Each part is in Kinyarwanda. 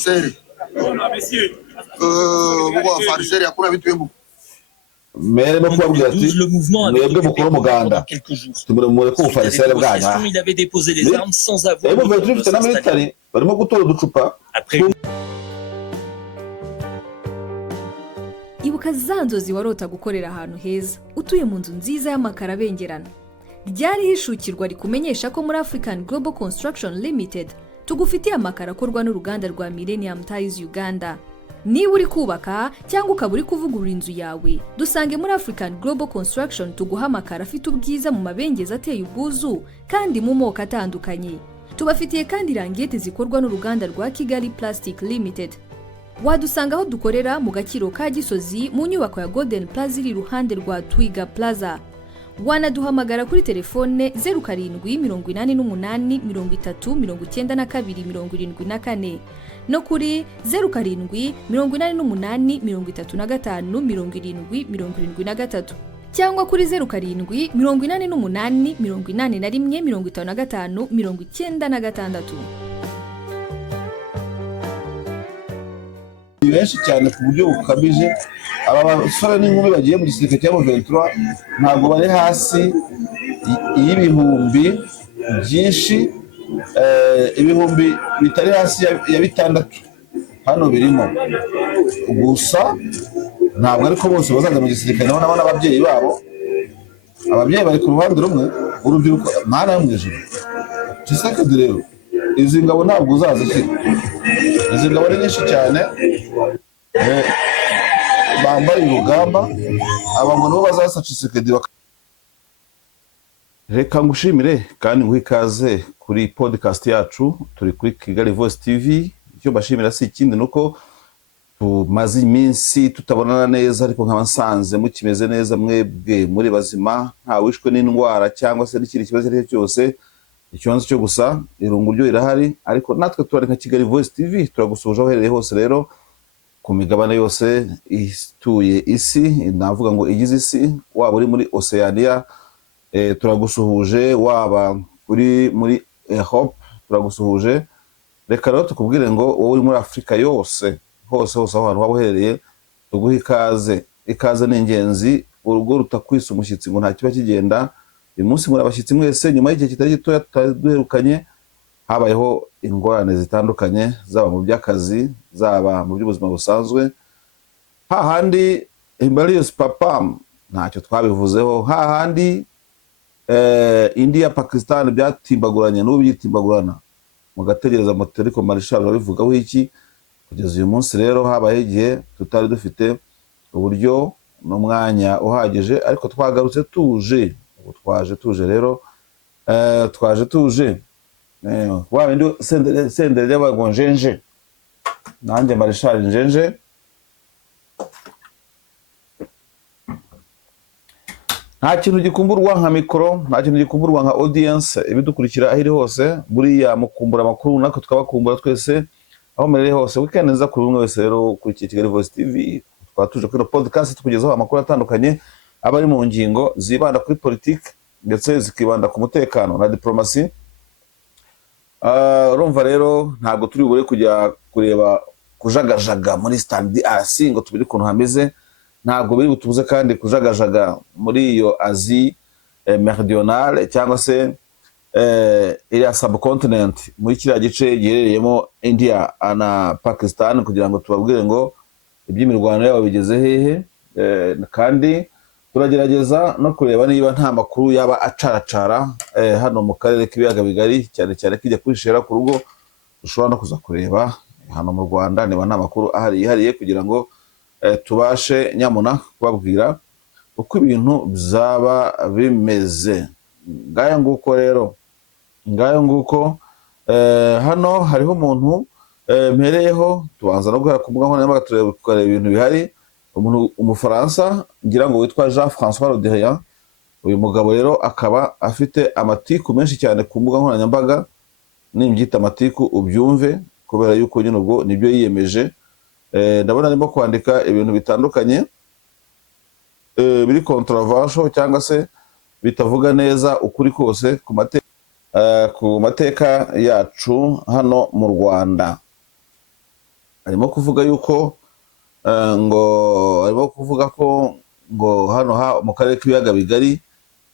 fariseri fariseri yakuna bitwembu Mais le mouvement avait occupé pendant quelques jours. Il avait déposé les armes sans avoir de s'installer. Après ibuka za nzozi warota gukorera ahantu heza utuye mu nzu nziza y'amakara abengerana ryari hishukirwa rikumenyesha ko muri African Global Construction Limited tugufitiye amakara akorwa n'uruganda rwa Millennium Tiles Uganda. Niba uri kubaka cyangwa ukaba uri kuvugurura inzu yawe dusange muri African Global Construction tuguha amakara afite ubwiza mu mabengeza ateye ubwuzu kandi mu moko atandukanye. Tubafitiye kandi rangete zikorwa n'uruganda rwa Kigali Plastic Limited. Wadusanga aho dukorera mu Gakiro ka Gisozi mu nyubako ya Golden Plaza iri ruhande rwa Twiga Plaza. Wanaduhamagara kuri telefone 0788309274 no kuri 0788357073 cyangwa kuri 0788815596. benshi cyane ku buryo bukabije aba basore n'inkumi bagiye mu gisirikare cya 23 ntabwo bari hasi y'ibihumbi byinshi ibihumbi bitari hasi ya bitandatu hano birimo gusa ntabwo ariko bose bazaga mu gisirikare nabona ababyeyi babo ababyeyi bari ku ruhande rumwe urubyiruko mwana yo mu ijuru cisaka rero izi ngabo ntabwo uzazishyira izi ngabo ni nyinshi cyane bambaye urugamba abantu nabo bazasaca isekedi. Reka ngushimire kandi nguhikaze kuri podcast yacu turi kuri Kigali Voice TV. Icyo bashimira si ikindi nuko tumaze iminsi tutabonana neza ariko nk'abansanze mukimeze neza mwebwe muri bazima nta wishwe n'indwara cyangwa se n'ikindi kibazo ari cyose. Ikibanza cyo gusa irungu ryo irahari ariko natwe turi nka Kigali Voice TV turagusuje aho hereye hose rero ku migabane yose ituye isi navuga ngo igize isi waba uri muri Oceania turagusuhuje waba uri muri Europe turagusuhuje. Reka rero tukubwire ngo wowe uri muri Afrika yose hose aho hantu wabohereye tuguha ikaze n'ingenzi urugo rutakwisa umushyitsi ngo nta kiba kigenda. Uyu munsi muri abashyitsi mwese nyuma y'igihe kitari gito duherukanye habayeho ingorane zitandukanye zaba mu by'akazi zaba mu by'ubuzima busanzwe hahandi Himbarius Papa ntacyo twabivuzeho hahandi India Pakistan byatimbaguranye n'ubu byitimbagurana mugategereza moteriko Marshal babivugaho iki kugeza uyu munsi rero habaye igihe tutari dufite uburyo n'umwanya uhagije ariko twagarutse tuje rero twaje tuje wabindi sendere y'abagonjenje nanjye Marshal njenje nta kintu gikumburwa nka mikoro nta kintu gikumburwa nka audience ibidukurikira ahiri hose buriya mukumbura makuru nako twabakumbura twese aho merere hose weekend nza kuri umwe wese rero kuri Kigali Voice TV twatuje kuri podcast tukugezaho amakuru atandukanye abari mu ngingo zibanda kuri politique ndetse zikibanda ku mutekano na diplomasi. Urumva rero ntabwo turi bure kujya kureba kujagajaga muri stand AC ngo tubiri kuntu hameze ntabwo biri butubuze kandi kujagajaga muri iyo Asie meridionale cyangwa se iriya subcontinent muri kiriya gice giherereyemo India na Pakistan kugira ngo tubabwire ngo iby'imirwano yabo bigeze hehe kandi turagerageza no kureba niba nta makuru yaba acaracara hano mu karere k'ibiyaga bigari cyane cyane kijya kwishera ku rugo ushobora no kuza kureba hano mu Rwanda niba nta makuru ahari kugira ngo tubashe nyamuna kubabwira uko ibintu bizaba bimeze. Ngayo nguko hano hariho umuntu mpereyeho tubanza no guhera ku mbuga nkoranyambaga tureba ibintu bihari. Umufaransa ngira ngo witwa Jean-François Rodrian uyu mugabo rero akaba afite amatiku menshi cyane ku mbuga nkoranyambaga nimbyita amatiku ubyumve kubera yuko nyine ubwo nibyo yiyemeje. Ndabona arimo kwandika ibintu bitandukanye biri controversial cyangwa se bitavuga neza ukuri kose ku mateka yacu hano mu Rwanda. arimo kuvuga yuko ngo arimo kuvuga ko ngo hano mu karere k'ibiyaga bigari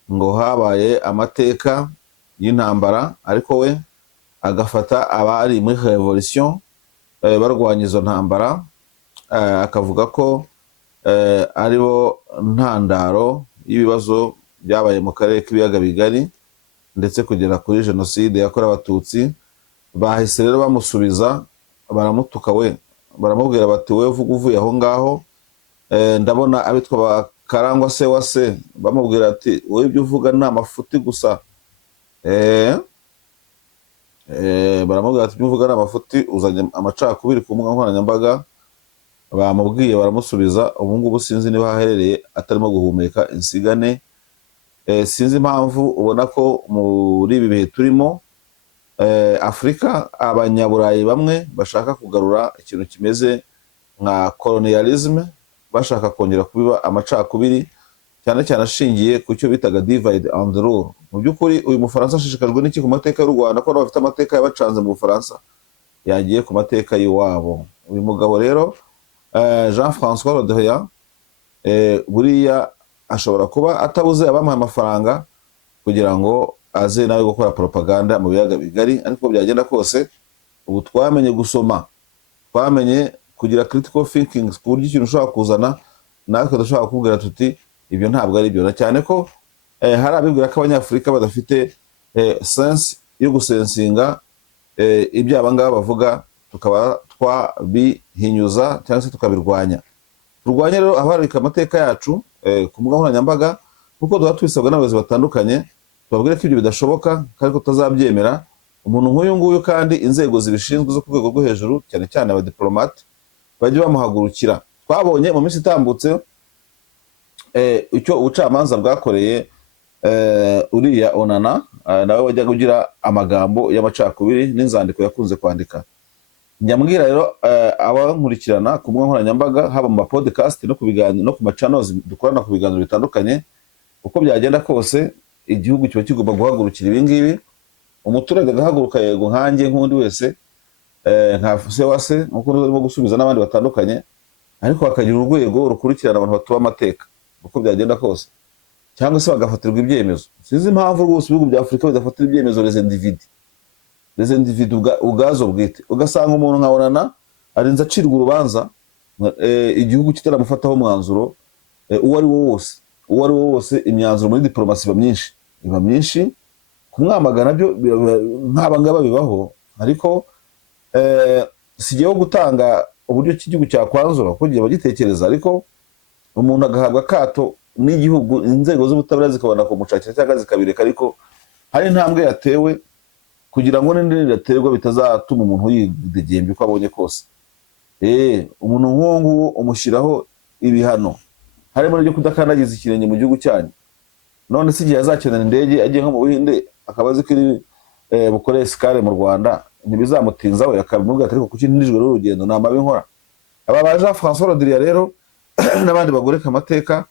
ngo habaye amateka y'intambara, ariko we agafata abari muri revolution barwanya izo ntambara, akavuga ko aribo ntandaro y'ibibazo byabaye mu karere k'ibiyaga bigari ndetse kugera kuri jenoside yakorewe Abatutsi. Bahise rero bamusubiza, baramutuka we, baramubwira bati we vuga uvuye aho ngaho, ndabona abitwa ba Karangwa se wase bamubwira ati wowe ibyo uvuga ni amafuti gusa. Baramubwira ati ibyo uvuga ni amafuti, uzanye amacakubiri ku mbuga nkoranyambaga. Bamubwiye baramusubiza, ubu ngubu sinzi niba haherereye atarimo guhumeka insigane. Sinzi impamvu ubona ko muri ibi bihe turimo Afurika, abanyaburayi bamwe bashaka kugarura ikintu kimeze nka colonialism, bashaka kongera kubiba amacakubiri, cyane cyane ashingiye ku cyo bitaga divide and rule. Mu by'ukuri uyu Mufaransa ashishikajwe n'iki ku mateka y'u Rwanda, ko bafite amateka yabacanze mu Bufaransa, yagiye ku mateka y'iwabo. Uyu mugabo rero Jean-François Rodrian buriya ashobora kuba atabuze abamuha amafaranga kugira ngo aze nawe gukora propaganda mu biyaga bigari, ariko byagenda kose ubu twamenye gusoma, twamenye kugira critical thinking ku buryo ikintu ushobora kuzana natwe dushobora kubwira tuti ibyo ntabwo ari byo, na cyane ko hari abibwira ko abanyafurika badafite sense yo gusensinga ibyo abangaba bavuga, tukaba twabihinyuza cyangwa se tukabirwanya. Turwanye rero abarika amateka yacu ku mbuga nkoranyambaga, kuko duha twisabwa n'abayobozi batandukanye tubabwire ko ibyo bidashoboka kandi ko tutazabyemera. Umuntu nk'uyu nguyu kandi inzego zibishinzwe zo ku rwego rwo hejuru, cyane cyane abadiplomate, bajye bamuhagurukira. Twabonye mu minsi itambutse icyo ubucamanza bwakoreye uriya Onana, nawe wajyaga ugira amagambo y'amacakubiri n'inzandiko yakunze kwandika. Nyambwira rero abankurikirana ku mbuga nkoranyambaga, haba mu podcast no ku biganiro no ku channels dukorana ku biganiro bitandukanye, uko byagenda kose igihugu kiba kigomba guhagurukira ibi ngibi. Umuturage agahaguruka yego nkanjye nk'undi wese, nka se wase nkuko urimo gusubiza n'abandi batandukanye, ariko bakagira urwego rukurikirana abantu batuba amateka uko byagenda kose, cyangwa se bagafatirwa ibyemezo. Sinzi impamvu rwose ibihugu bya Afurika bidafatira ibyemezo les individus ubwazo bwite. Ugasanga umuntu nka Onana arinze acirwa urubanza, igihugu kitaramufataho umwanzuro uwo ari wo wose. Imyanzuro muri diplomasi iba myinshi, kumwamagana byo nk'abangaba bibaho, ariko sigiyeho gutanga uburyo cy'igihugu cyakwanzura kuko gihe bagitekereza, ariko umuntu agahabwa kato n'igihugu, inzego z'ubutabera zikabona kumucakira cyangwa zikabireka. Ariko hari intambwe yatewe kugira ngo n'indi niraterwa bitazatuma umuntu yidegembya uko abonye kose. Umuntu nk'uwo umushyiraho ibihano, harimo n'ibyo kudakandagiza ikirenge mu gihugu cyanyu. None se igihe azakenera indege agiye nko mu Buhinde akaba azi ko bukore escale mu Rwanda, ntibizamutinza we akamubwira ariko kuki nijwe n'urugendo nta mabi nkora. Aba ba Jean-François Rodrian rero n'abandi bagoreka amateka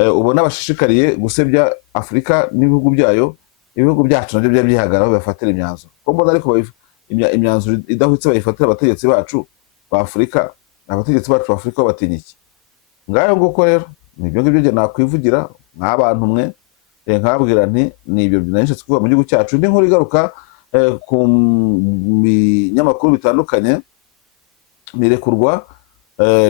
ubona bashishikariye gusebya Afurika n'ibihugu byayo, ibihugu byacu nabyo byabyihagararaho bifatira imyanzuro. Ko mbona ariko imyanzuro idahwitse bayifatira abategetsi bacu ba Afurika, abategetsi bacu ba Afurika batinya iki? Ngayo nguko rero nibyo ngibyo nakwivugira nk'abantu mwe, nkababwira nti nibyo nanishatse kuvuga mu gihugu cyacu. Ndi nkuru igaruka ku binyamakuru bitandukanye, nirekurwa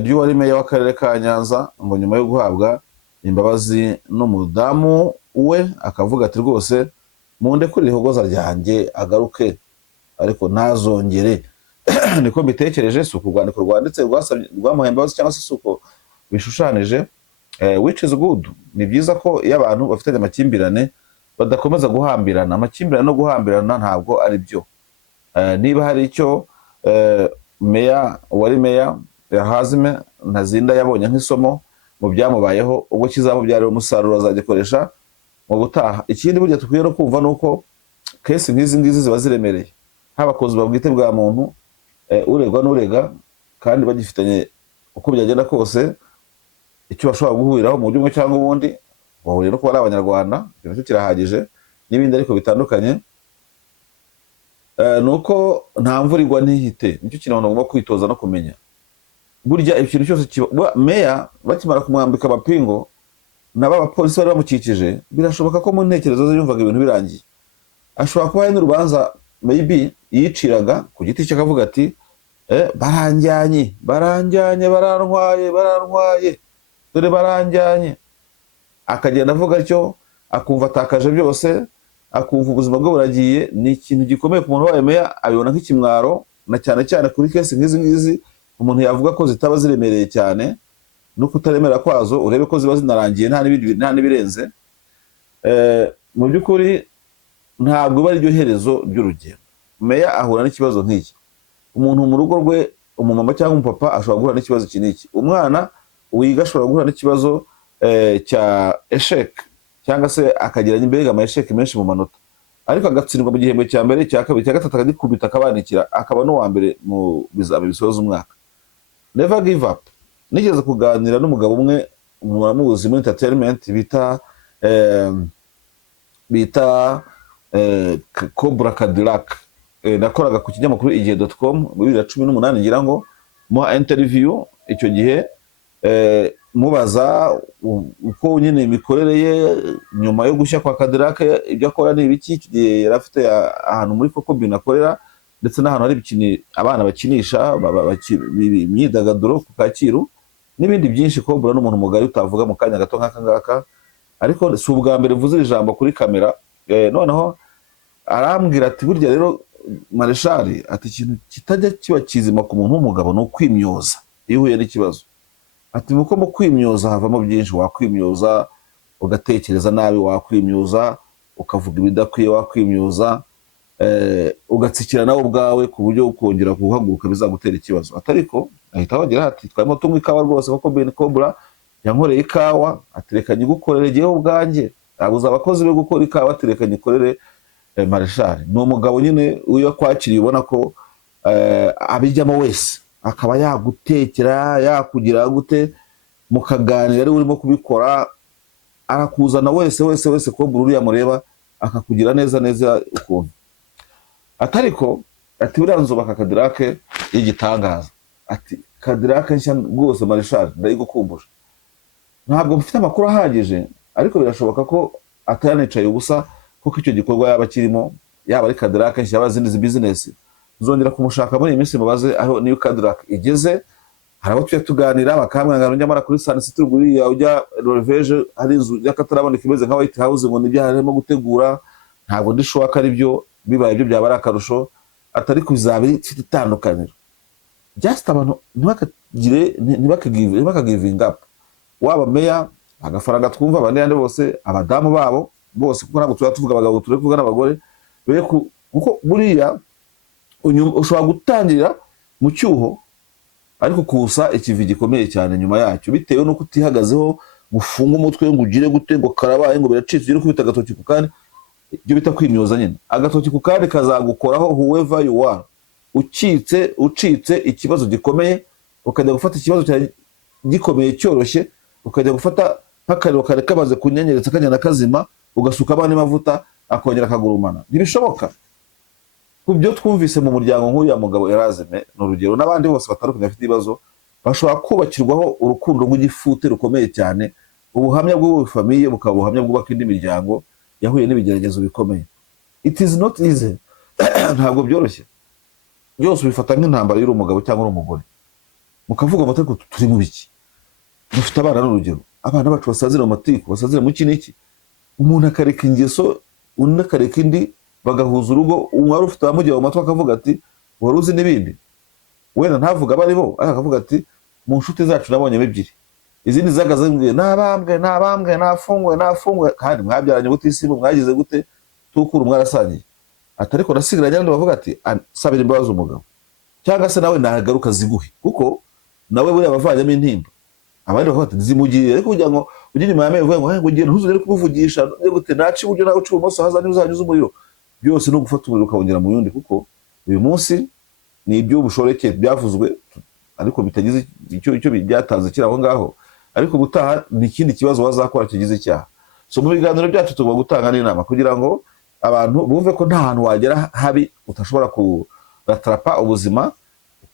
ry'uwari meya w'akarere ka Nyanza ngo nyuma yo guhabwa imbabazi n'umudamu we, akavuga ati rwose mundekurire ihogoza ryanjye agaruke ariko ntazongere. Niko mbitekereje, si urwandiko rwanditse rwamuhaye imbabazi cyangwa se uko bishushanije, which is good. Ni byiza ko iyo abantu bafite amakimbirane badakomeza guhambirana. Amakimbirane no guhambirana ntabwo ari byo. Niba hari icyo wari meya Hazime Ntazinda yabonye nk'isomo mu byamubayeho, ubwo kizamubyarira umusaruro azagikoresha mu gutaha. Ikindi burya tukwiye no kumva nuko kesi nk'izi ngizi ziba ziremereye, haba ku buzima bwite bwa muntu, uregwa n'urega, kandi bagifitanye uko byagenda kose icyo bashobora guhuriraho mu buryo bumwe cyangwa ubundi. Bahuriye no kuba ari Abanyarwanda, ibyo nacyo kirahagije, n'ibindi ariko bitandukanye. Nuko nta mvura igwa ntihite, nicyo kintu abantu bagomba kwitoza no kumenya. burya ikintu cyose meya bakimara kumwambika amapingo naba abapolisi bari bamukikije, birashoboka ko mu ntekerezo ze yumvaga ibintu birangiye. Ashobora kuba hari n'urubanza maybe yiciraga ku giti cye akavuga ati baranjyanye barantwaye dore baranjyanye, akagenda avuga atyo, akumva atakaje byose, akumva ubuzima bwe buragiye. Ni ikintu gikomeye ku muntu wabaye meya, abibona nk'ikimwaro, na cyane cyane kuri kesi nk'izi ngizi umuntu yavuga ko zitaba ziremereye cyane, no kutaremera kwazo urebe ko ziba zinarangiye nta n'ibirenze. Mu by'ukuri ntabwo bari ryo herezo ry'urugendo. Meya ahura n'ikibazo nk'iki, umuntu mu rugo rwe, umumama cyangwa umupapa ashobora guhura n'ikibazo iki n'iki, umwana wiga ashobora guhura n'ikibazo cya eshek, cyangwa se akagira mbega ama eshek menshi mu manota, ariko agatsindwa mu gihembwe cya mbere, cya kabiri, cya gatatu, akagikubita akabanikira, akaba n'uwa mbere mu bizaba bisoza umwaka. Never give up. Nigeze kuganira n'umugabo umwe muramuzi muri entertainment bita Cobra Cadillac, nakoraga ku kinyamakuru igihe.com mu 2018 ngira ngo mu interview icyo gihe, mubaza uko nyine imikorere ye nyuma yo gushya kwa Cadillac, ibyo akora ni ibiki. Yari afite ahantu muri Kokobin akorera, ndetse n'ahantu hari abana bakinisha imyidagaduro ku Kacyiru n'ibindi byinshi. Cobra n'umuntu mugari utavuga mu kanya gato nk'aka ngaka, ariko si ubwa mbere mvuze ijambo kuri kamera. Noneho arambwira ati burya rero Marshal, ati ikintu kitajya kiba kizima ku muntu w'umugabo ni ukwimyoza iyo uhuye n'ikibazo. Ati muko mu kwimyoza havamo byinshi, wakwimyoza ugatekereza nabi, wakwimyoza ukavuga ibidakwiye, wakwimyoza ugatsikira nawe ubwawe ku buryo ukongera guhaguruka bizagutera ikibazo. Atariko ahita wagira ati twarimo tunywa ikawa rwose, kuko Ben Cobra yankoreye ikawa, atereka nyigukorere jewe ubwanjye, abuza abakozi be gukora ikawa, atereka nyikorere Marshal. Ni umugabo nyine uyo kwakiriye ubona ko abijyamo wese akaba yagutekera, yakugira gute, mukaganira ari urimo kubikora, arakuzana wese Cobra uriya mureba akakugira neza ukuntu. Atariko ati buriya nzubaka Cadillac y'igitangaza, ati Cadillac nshya rwose Marshal ndayigukumbuje. Ntabwo mfite amakuru ahagije, ariko birashoboka ko atanicaye ubusa, kuko icyo gikorwa yaba kirimo, yaba ari Cadillac nshya, yaba izindi business. Nzongera kumushaka muri iyi minsi mubaze aho niyo Cadillac igeze. Hari abo tuye tuganira bakambwira nyamara kuri Sun City ruguriya ujya Norvege hari inzu y'akataraboneka imeze nka White House, ngo nibyo harimo gutegura. Ntabwo ndishoka ari byo, bibaye byo byaba ari akarusho, atari kuzabiri ifite itandukaniro. Just abantu ntibakagivinga up. Waba meya agafaranga twumva abandi yande bose, abadamu babo bose, kuko ntabwo tuba tuvuga abagabo, turi kuvuga n'abagore, kuko buriya ushobora gutangirira mu cyuho ariko kusa ikivi gikomeye cyane nyuma yacyo, bitewe no kutihagazeho, gufunga umutwe ngo ugire gute, ngo karabaye ngo biracitse, ugire kubita agatoki ku kandi, ibyo bita kwimyoza nyine. Agatoki ku kandi kazagukoraho whoever you are. Ucitse ikibazo gikomeye, ukajya gufata ikibazo cyane gikomeye cyoroshye, ukajya gufata nk'akariro kare kamaze kunyenyeretsa kanya na kazima, ugasuka abana amavuta akongera akagurumana. Ntibishoboka. Kubyo twumvise mu muryango nk'uyu mugabo Yarazime n'urugero, n'abandi bose batandukanye bafite ibibazo, bashobora kubakirwaho urukundo rw'igifute rukomeye cyane, ubuhamya bw'ubufamiye bukaba ubuhamya bwubaka indi miryango yahuye n'ibigeragezo bikomeye. It is not easy. Ntabwo byoroshye. Byose bifata nk'intambara y'uri umugabo cyangwa uri umugore, mukavuga ngo ariko turi mu biki, dufite abana n'urugero, abana bacu basazira mu matiko, basazira mu kiniki, umuntu akareka ingeso, undi akareka indi, bagahuza urugo. Umwari ufite abamugiye mu matwi akavuga ati wari uzi n'ibindi, wenda ntavuga abari bo, akavuga ati mu nshuti zacu nabonyemo ebyiri, izindi zagaze mbwiye nabambwe nafungwe, kandi mwabyaranye butisimu, mwagize gute, tukuru mwarasangiye. Atariko nasigaranye n'andi bavuga ati sabira imbabazi umugabo, cyangwa se nawe nagaruka ziguhe, kuko nawe buri abavanyemo intimba. Abandi bavuga ati zimugirire, ariko kugira ngo ujye nyuma ya mevuye ngo ugiye ntuzure kuvugisha gute, naci buryo nawe uca ubumoso hazanye uzanyuza umuriro, byose no gufata umuriro ukawongera mu yundi. Kuko uyu munsi ni ibyo bushoreke byavuzwe, ariko bitagize icyo byatanze kiraho ngaho, ariko gutaha ni ikindi kibazo wazakora kigize icyaha. So mu biganiro byacu tugomba gutanga n'inama kugira ngo abantu bumve ko nta hantu wagera habi utashobora kuratrapa ubuzima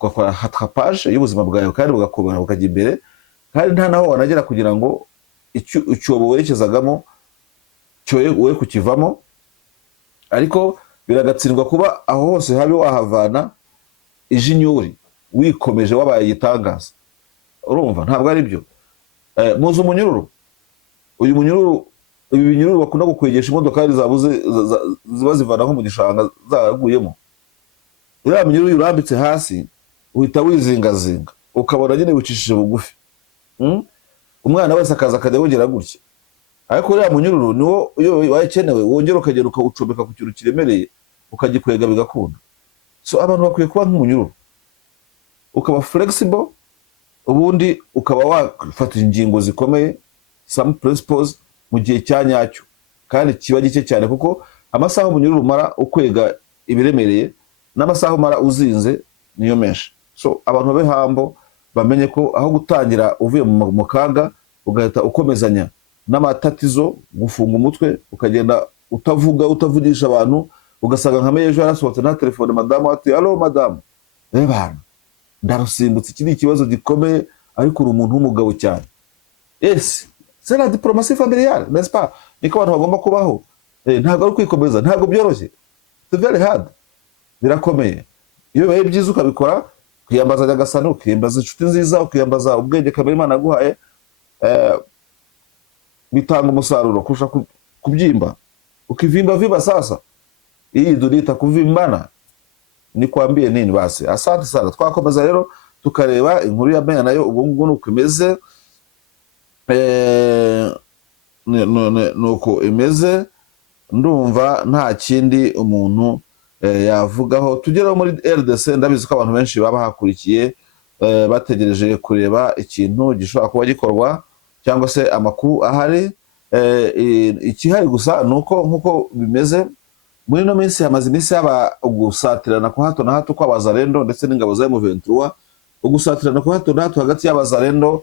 ugakora hattrapage y'ubuzima bwawe kandi bugakomera bukajya imbere, kandi nta naho wanagera kugira ngo icyobo werekezagamo wowe kukivamo, ariko biragatsindwa kuba aho hose habi wahavana ijinyuri wikomeje wabaye igitangaza. Urumva ntabwo ari byo. Muzi umunyururu, uyu munyururu, ibi binyururu bakunda gukwegesha imodokari zabuze ziba zivana nko mu gishanga zaraguyemo, uriya munyururu urambitse hasi uhita wizingazinga ukabona nyine wicishije bugufi. Umwana wese akaza akajya wongera gutya, ariko uriya munyururu niwo iyo wakenewe wongera ukagera ukawucomeka ku kintu kiremereye ukagikwega bigakunda. So abantu bakwiye kuba nk'umunyururu, ukaba flexible, ubundi ukaba wafata ingingo zikomeye, some principles mu gihe cya nyacyo kandi kiba gike cyane, kuko amasaha umunyururu umara ukwega ibiremereye n'amasaha umara uzinze niyo menshi. So abantu babe hambo bamenye ko aho gutangira uvuye mu kaga ugahita ukomezanya n'amatatizo, gufunga umutwe ukagenda utavugisha abantu, ugasanga nka mejo yarasohotse nta telefone, madamu ati allo madamu, bana ndarusimbutse, iki ni ikibazo gikomeye ariko uri umuntu w'umugabo cyane. Yes, c'est la diplomatie familiale, n'est-ce pas? Niko abantu bagomba kubaho. Ntabwo ari kwikomeza, ntabwo byoroshye, c'est very hard, birakomeye. Iyo bibaye byiza ukabikora, ukiyambaza Nyagasani, ukiyambaza inshuti nziza, ukiyambaza ubwenge kamere Imana yaguhaye, bitanga umusaruro kurusha kubyimba. Ukivimba viba sasa, iyi dunita kuvimbana. Nikwambie nini basi? Asante sana. Twakomeza rero tukareba inkuru ya Menya nayo ubwo ngubwo nuko imeze, nuko imeze. Ndumva nta kindi umuntu yavugaho. Tugeraho muri RDC, ndabizi ko abantu benshi baba hakurikiye bategereje kureba ikintu gishobora kuba gikorwa cyangwa se amakuru ahari. Ikihari gusa nuko nkuko bimeze muri no minsi hamaze iminsi yaba gusatirana kwa hato na hato kw'abazalendo ndetse n'ingabo za M23, ugusatirana kwa hato na hato hagati y'abazalendo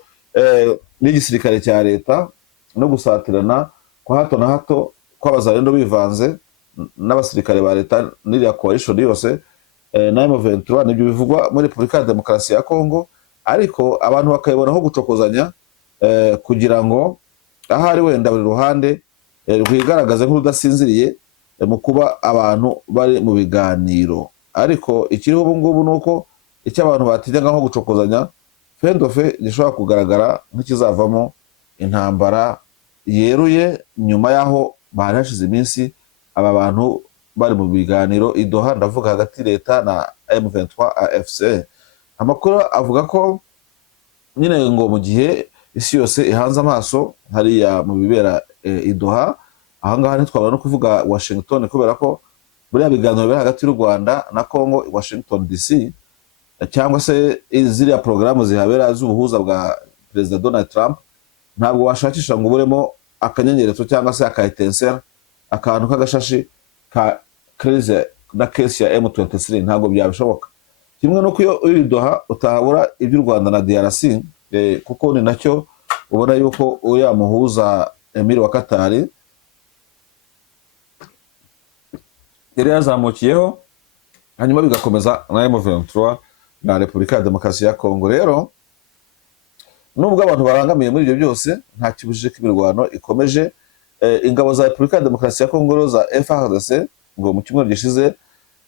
n'igisirikare cya leta, no gusatirana kwa hato na hato kw'abazalendo bivanze n'abasirikare ba leta n'iriya coalition yose na M23. Nibyo bivugwa muri Repubulika ya Demokarasi ya Kongo, ariko abantu bakayibona aho gucokozanya kugira ngo ahari wenda buri ruhande rwigaragaze nk'urudasinziriye mu kuba abantu bari mu biganiro. Ariko ikiriho ubu ngubu nuko icyo abantu batinya nko gucokozanya fendofe gishobora kugaragara nk'ikizavamo intambara yeruye nyuma yaho bari hashize iminsi aba bantu bari mu biganiro i Doha, ndavuga hagati leta na M23 AFC. Amakuru avuga ko nyine ngo mu gihe isi yose ihanze amaso hariya mu bibera i Doha, ahangaha ntitwabona no kuvuga Washington kubera ko buriya biganiro biri hagati y'u Rwanda na Congo, Washington DC, cyangwa se ziriya porogaramu zihabera z'ubuhuza bwa Perezida Donald Trump, ntabwo washakisha ngo uburemo akanyenyerezo cyangwa se akayitensera akantu k'agashashi ka crise na case ya M23, ntabwo byabishoboka. Kimwe no kuyo uri Doha utahabura iby'u Rwanda na DRC, kuko ni nacyo ubona yuko uriya muhuza Emir wa Katari yari yazamukiyeho, hanyuma bigakomeza na M23 na Repubulika ya Demokarasi ya Kongo. Rero nubwo abantu barangamiye muri ibyo byose, nta kibujije ko imirwano ikomeje. Ingabo za Repubulika ya Demokarasi ya Kongo za FARDC ngo mu cyumweru gishize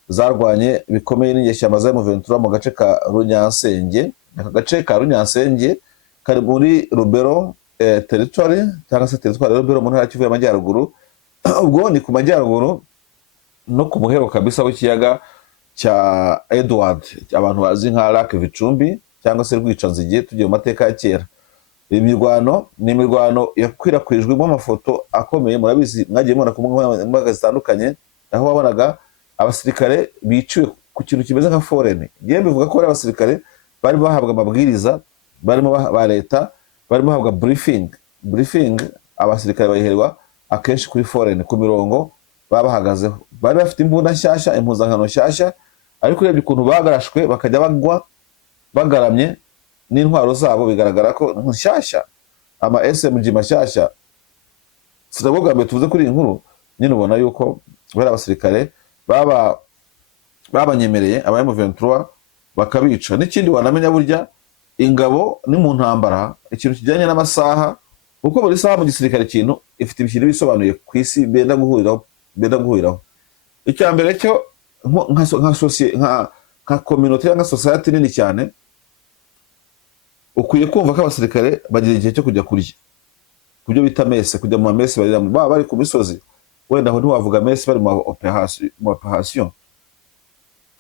zarwanye bikomeye n'inyeshyamba za M23 mu gace ka Runyansenge. Aka gace ka Runyansenge kari muri Rubero territory cyangwa se territoire Rubero mu ntara ya Kivu y'Amajyaruguru. Ubwo ni ku majyaruguru no ku muhero kabisa w'ikiyaga cya Edward, abantu bazi nka Lac Vicumbi cyangwa se Rwicanzige tugiye mu mateka ya kera. Imirwano ni imirwano yakwirakwijwemo amafoto akomeye, murabizi mwagiye mubona ku mbuga zitandukanye, aho wabonaga abasirikare biciwe ku kintu kimeze nka foreign. Ngiye bivuga ko abasirikare bari bahabwa amabwiriza, barimo ba leta, barimo bahabwa briefing abasirikare bayiherwa akenshi kuri foreign ku mirongo babahagazeho. Bari bafite imbunda nshyashya, impuzankano nshyashya, ariko urebye ukuntu bagarashwe bakajya bagwa bagaramye n'intwaro zabo, bigaragara ko nshyashya, ama SMG mashyashya. Sinabogambe tuvuze kuri inkuru nyine ubona yuko bari abasirikare babanyemereye aba M23 bakabica. N'ikindi wanamenya burya ingabo ni mu ntambara ikintu kijyanye n'amasaha, kuko buri saha mu gisirikare ikintu ifite ibintu bisobanuye ku isi benda guhuriraho. Icya mbere cyo nka community cyangwa society nini cyane, ukwiye kumva ko abasirikare bagira igihe cyo kujya kurya, kubyo bita messe, kujya mu messe bari ku misozi, wenda aho ntiwavuga messe bari mu operation,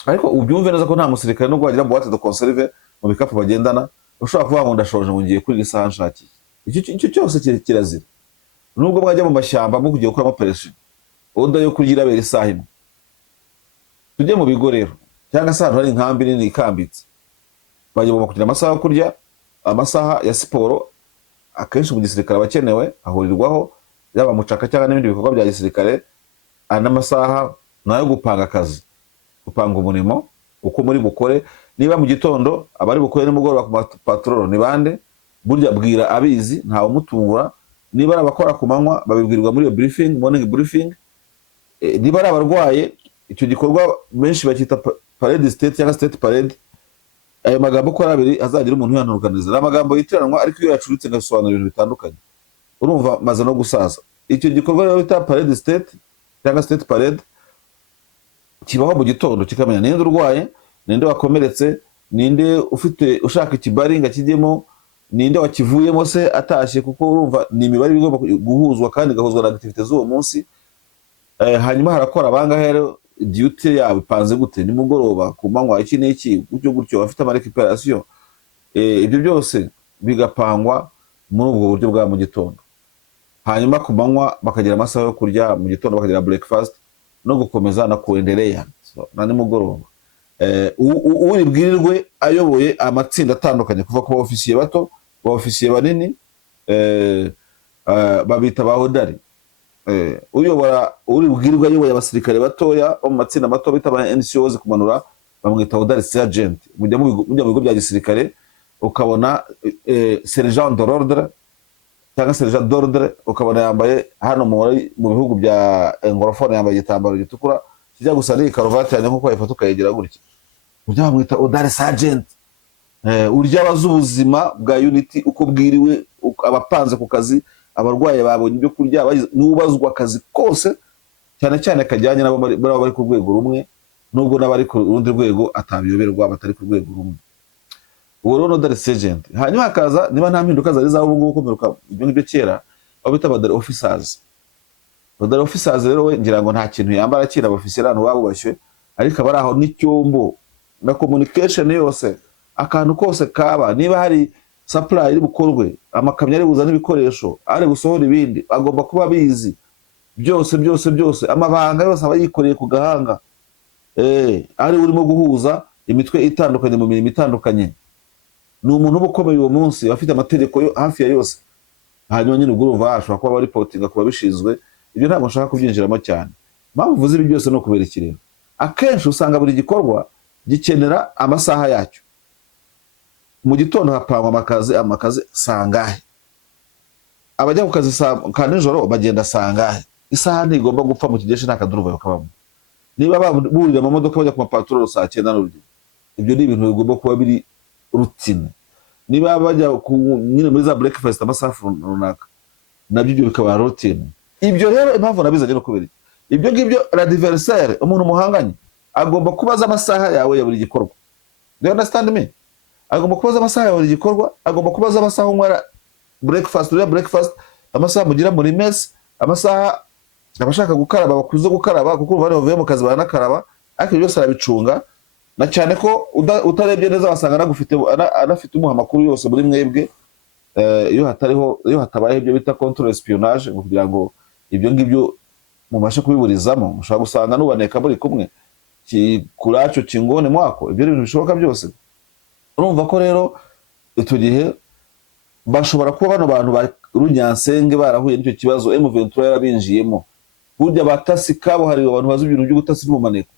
ariko ubyumve neza ko nta musirikare no gwagira boîte de conserve mu bikapu bagendana ushobora kuvuga ngo ndashoje ngo ngiye kuri isaha nshakiye. Icyo cyose kirazira. Nubwo mwajya mu mashyamba mu kugiye gukora operation, oda yo kugira bere isaha imwe. Tujye mu bigo rero cyangwa se ahantu hari inkambi nini ikambitse, bagomba kugira amasaha yo kurya, amasaha ya siporo. Akenshi mu gisirikare abakenewe ahurirwaho yaba mucaka cyangwa n'ibindi bikorwa bya gisirikare, n'amasaha nayo gupanga akazi, gupanga umurimo uko muri bukore. Niba mu gitondo abari bukore nimugoroba ku patrol ni bande, burya bwira abizi ntawe mutungura. Niba ari abakora ku manywa babibwirwa muri briefing, morning briefing. Niba ari abarwaye, icyo gikorwa benshi bakita parade state cyangwa state parade. Ayo magambo ko abiri azagira umuntu yanuruganiza, amagambo yitiranwa ariko iyo yacuritse ngasobanura ibintu bitandukanye, urumva maze no gusaza. Icyo gikorwa rero bita parade state cyangwa state parade kibaho mu gitondo, kikamenya ninde urwaye, ninde wakomeretse, ninde ufite ushaka ikibaringa kijyemo, ninde wakivuyemo se atashye, kuko urumva ni imibare bigomba guhuzwa kandi gahuzwa na activities z'uwo munsi. Hanyuma harakora bangahe rero, duty yabo ipanze gute, nimugoroba, ku manywa, iki n'iki, gutyo bafite ama recuperation. Ibyo byose bigapangwa muri ubwo buryo bwa mu gitondo. Hanyuma ku manywa bakagira amasaha yo kurya, mu gitondo bakagira breakfast no gukomeza na kuendelea na nimugoroba. Uri bwirirwe ayoboye amatsinda atandukanye kuva ku ofisiye bato, ba ofisiye banini, babita bahodari. Uyobora uri bwirirwe ayoboye abasirikare batoya bo mu matsinda mato bita ba NCOs kumanura, bamwita hodari sergeant. Mujya mu bigo bya gisirikare ukabona sergent d'ordre cyangwa sergent d'ordre, ukabona yambaye hano mu bihugu bya anglophone yambaye igitambaro gitukura kijya gusa ni karuvati cyane nkuko yifata ukayegera gutya, ujya bamwita hodari sergeant. Urya abazubuzima bwa unity uko bwiriwe, abapanze ku kazi, abarwaye babonye ibyo kurya, n'ubazwa akazi kose cyane cyane kajyanye nabo bari ku rwego rumwe, nubwo n'abari ku rundi rwego atabiyoberwa batari ku rwego rumwe. Uwo rero hodari sergeant. Hanyuma hakaza, niba nta mpinduka zari zaho ubu ngubu kumeruka ibyo ngibyo kera, babita hodari officers. Hodari officers rero we ngira ngo nta kintu yambara kira abofisiye abantu babubashywe, ariko abari aho n'icyombo na communication yose, akantu kose kaba, niba hari supply iri bukorwe, amakamyo ari buzana ibikoresho, ari gusohora ibindi, agomba kuba bizi byose, amabanga yose aba yikoreye ku gahanga. Ari urimo guhuza imitwe itandukanye mu mirimo itandukanye, ni umuntu ubukomeye uwo munsi, afite amategeko hafi ya yose. Hanyuma nyine ubwo urumva ashobora kuba reportinga kuba bishinzwe. Ibyo ntabwo nshaka kubyinjiramo cyane. Mpamvu vuze ibi byose no kubera ikirero, akenshi usanga buri gikorwa gikenera amasaha yacyo. Mu gitondo hapangwa amakazi sangahe, abajya ku kazi ka nijoro bagenda sangahe. Isaha ntigomba gupfa mu kigeshi nta kaduruvayo kabamo. Niba burira mu modoka bajya ku mapatrol saa 9 n'urugero, ibyo ni ibintu bigomba kuba biri routine. Niba bajya nyine muri za breakfast amasaha runaka, nabyo bikaba routine. Ibyo rero impamvu nabizanye no kubera ibyo ngibyo, l'adversaire, umuntu muhanganye agomba kubaza amasaha yawe ya buri gikorwa. Do you understand me? Agomba kubaza amasaha ya buri gikorwa, agomba kubaza amasaha umwara breakfast, amasaha mugira muri mess, amasaha abashaka gukaraba bakuze gukaraba, kuko bari bavuye mu kazi baranakaraba. Ariko byose arabicunga, na cyane ko utarebye neza wasanga anafite umuha makuru yose muri mwebwe. Iyo hatabaye ibyo bita control espionage, kugira ngo ibyo ngibyo mubashe kubiburizamo, mushaka gusanga nubaneka muri kumwe kuracho kingone mwako, ibyo bintu bishoboka byose. Urumva ko rero icyo gihe bashobora kuba bano bantu ba Runyansenge barahuye n'icyo kibazo M23 yarabinjiyemo. Burya batasi kabo hari abantu bazi ibintu by'ubutasi n'ubumaneko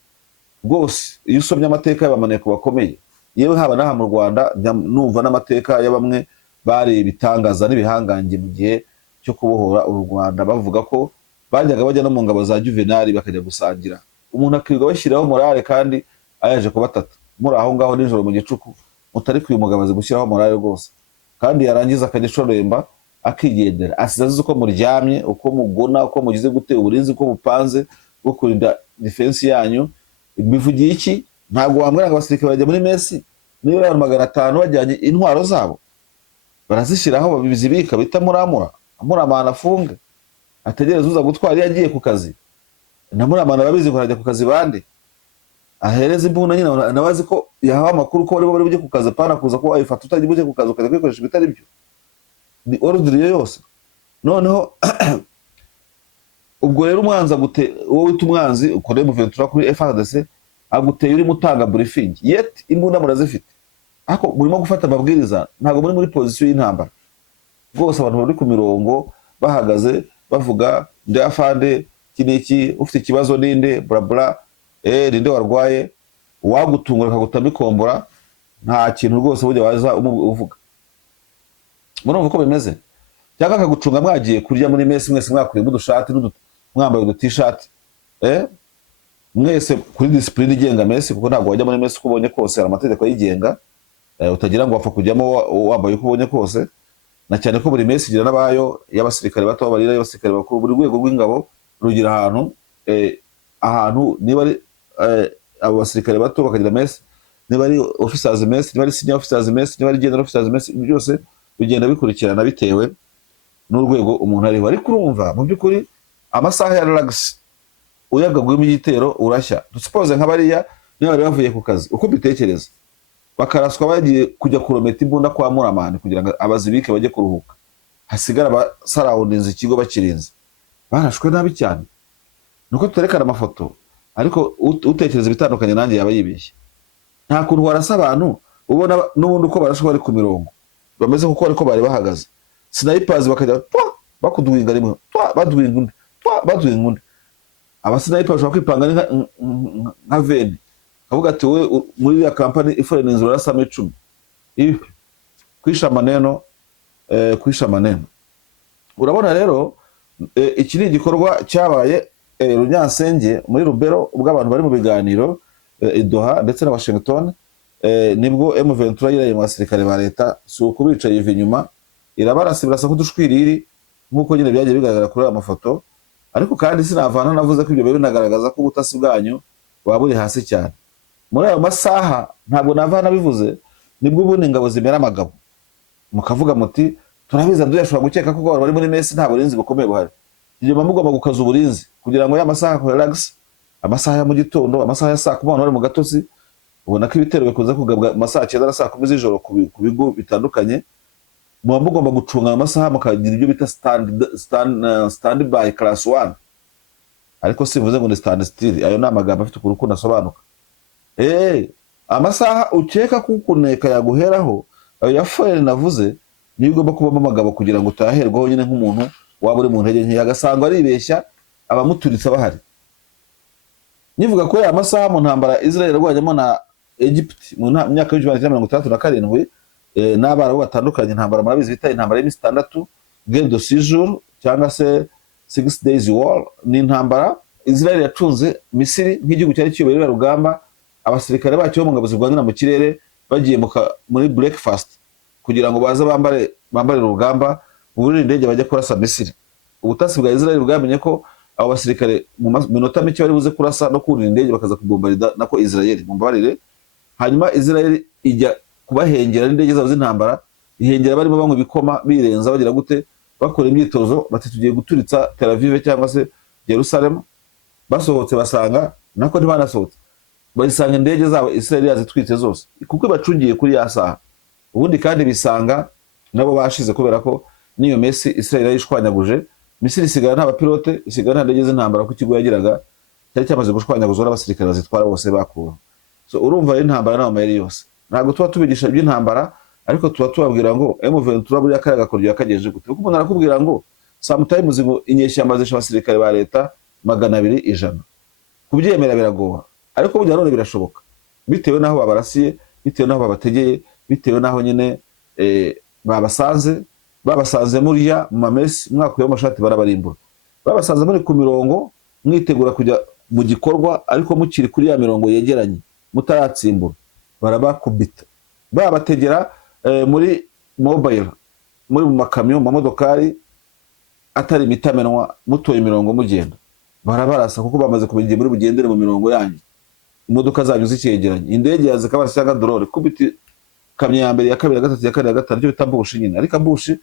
rwose. Iyo usomye amateka y'abamaneko bakomeye, yewe haba naha mu Rwanda, numva n'amateka ya bamwe bari bitangaza n'ibihangange mu gihe cyo kubohora u Rwanda, bavuga ko bajyaga bajya no mu ngabo za Juvenal bakajya gusangira, umuntu akirirwa bashyiraho morale kandi ayaje kubatata. muri aho ngaho nijoro mu gicuku mutari kuyu mugabo azi gushyiraho morale rwose, kandi yarangiza akagishoremba akigendera asize azi uko muryamye, uko mugona, uko mugize gute uburinzi, uko bupanze bwo kurinda defense yanyu. Bivugiye iki? Ntabwo wambwira ngo abasirikare bajya muri mesi niyo abantu 500 bajyanye intwaro zabo barazishyiraho babizibika bita muramana afunge ategereza uza gutwara iyo agiye ku kazi, na muramana babizi ko arajya ku kazi bande ahereza imbunda nyine nabazi ko yahawe amakuru ko bari bujye ku kazi pana kuza ko wayifata utagiye bujye ku kazi ukaza kwikoresha bitari byo, ni ordre yose. Noneho ubwo rero umwanza gute wowe utumwanzi ukore Muventura kuri FARDC aguteye uri mutanga briefing yet imbunda murazifite, ako murimo gufata amabwiriza ntago muri position y'intambara rwose. Abantu bari ku mirongo bahagaze bavuga ndi afande kiniki ufite ikibazo ninde bla bla ninde warwaye wagutungura akagutama ikombora, nta kintu rwose bujye waza uvuga. Murumva ko bimeze? Cyangwa akagucunga mwagiye kurya muri mesi mwese mwakuye mu dushati mwambaye udu-t-shirt mwese kuri discipline igenga mesi, kuko ntabwo wajya muri mesi kubonye kose, hari amategeko yigenga utagira ngo wapfa kujyamo wambaye uko ubonye kose, na cyane ko buri mesi igira n'abayo y'abasirikare bato barira y'abasirikare bakuru. Buri rwego rw'ingabo rugira ahantu niba ari abo basirikare bato bakagira mesi, niba ari officers mesi, niba ari senior officers mesi, niba ari general officers mesi, byose bigenda bikurikirana bitewe n'urwego umuntu ariho. Ariko urumva mu by'ukuri amasaha ya relax uyagagwemo igitero urashya. Dusupoze nk'abariya niba bari bavuye ku kazi, uko bitekereza bakaraswa bagiye kujya kurometa imbunda kwa muramani kugira ngo abazibike bajye kuruhuka, hasigara basarawundinze ikigo bakirinze, barashwe nabi cyane. Nuko tuterekana amafoto, ariko utekereza bitandukanye nanjye yaba yibeshye. Nta kuntu warasa abantu ubona n'ubundi uko barashwe bari ku mirongo bameze kuko ariko bari bahagaze, snipers bakajya bakudwinga rimwe badwinga undi. Abasniper bashobora kwipanga nka veni kavuga ati we muri ya company iforene nzura rasame 10 ibi kwisha maneno. Urabona rero iki ni igikorwa cyabaye Runyansenge muri Rubero ubwo abantu bari mu biganiro Doha ndetse na Washington, nibwo M23 yiraye mu basirikare ba leta si ukubica yiva inyuma irabarasibirasa kudushwiriri nkuko nyine byagiye bigaragara kuri amafoto. Ariko kandi sinavana navuze ko ibyo bibe binagaragaza ko ubutasi bwanyu waburi hasi cyane. Muri ayo masaha ntabwo navana bivuze nibwo ubundi ingabo zimera amagabo mukavuga muti turabiza nduyashobora gukeka ko bari muri mesi nta burinzi bukomeye buhari, igihe mugomba gukaza uburinzi kugira ngo ya masaha ko relax, amasaha ya mu gitondo, amasaha ya saa 10 bari mu gatosi, ubona ko ibitero bikuza kugabwa amasaha 9 na saa 10 z'ijoro ku bigo bitandukanye. Mugomba gucunga amasaha mukagira ibyo bita stand by class 1, ariko sivuze ngo ni stand still. Ayo namagambo afite urukundo asobanuka. Amasaha ukeka kukuneka yaguheraho ayo yafoye navuze niyo ugomba kubamo amagabo kugira ngo utaherwaho nyine nk'umuntu waba uri mu ntege nke yagasanga aribeshya abamuturitsa bahari. Nivuga ko ya masaha mu ntambara Israel yarwanyemo na Egypt mu myaka ya 1967 n'abarabu batandukanye, intambara murabizi bita intambara y'imisi 6 guerre de 6 jours cyangwa se 6 days war. Ni intambara Israel yacunze Misiri nk'igihugu cyari kiyoboye rugamba, abasirikare bacyo mu ngabo zirwanira mu kirere bagiye muri breakfast kugira ngo baze bambare rugamba muri indege bajya kurasa Misiri. Ubutasi bwa Israel bwamenye ko abo basirikare mu minota mike bari buze kurasa no kurira indege bakaza kubombarida nako Israel mumbarire. Hanyuma Israel ijya kubahengera n'indege zabo z'intambara, ihengera barimo bamwe bikoma birenza bagira gute bakora imyitozo bati tugiye guturitsa Tel Aviv cyangwa se Jerusalem. Basohotse basanga nako ntibanasohotse, basanga indege zabo Israel yazitwitse zose kuko bacungiye kuri ya saha. Ubundi kandi bisanga nabo bashize kubera ko niyo mesi Israel yishwanyaguje Misiri isigara nta bapilote, isigara nta ndege z'intambara ku kigo yagiraga cyari cyamaze gushwanyaguzwa n'abasirikare bazitwara bose bakura. So urumva intambara nayo mayeri yose ntabwo tuba tubigisha iby'intambara, ariko tuba tubabwira ngo M23 buri akaraga koryo yakageje gute. Kuko umuntu arakubwira ngo sometimes ngo inyeshyamba zisha abasirikare ba leta 200 kubyemera biragoha, ariko burya none birashoboka bitewe naho babarasiye, bitewe naho babategeye, bitewe naho nyine babasanze muriya mu mamesi mwakuye amashati barabarimbura, babasanze muri ku mirongo mwitegura kujya mu gikorwa ariko mukiri kuri ya mirongo yegeranye mutaratsimbura. barabakubita babategera muri mobile, muri mu makamyo, mu modokari atari imitamenwa, mutoye imirongo mugenda, barabarasa kuko bamaze kumenya muri bugendere mu mirongo yanyu, imodoka zanyu zicyegeranye, indege yaza kabara cyangwa drone kubita kamyo ya mbere ya kabiri ya gatatu ya kane ya gatanu, cyo bita ambushi nyine. Ariko ambushi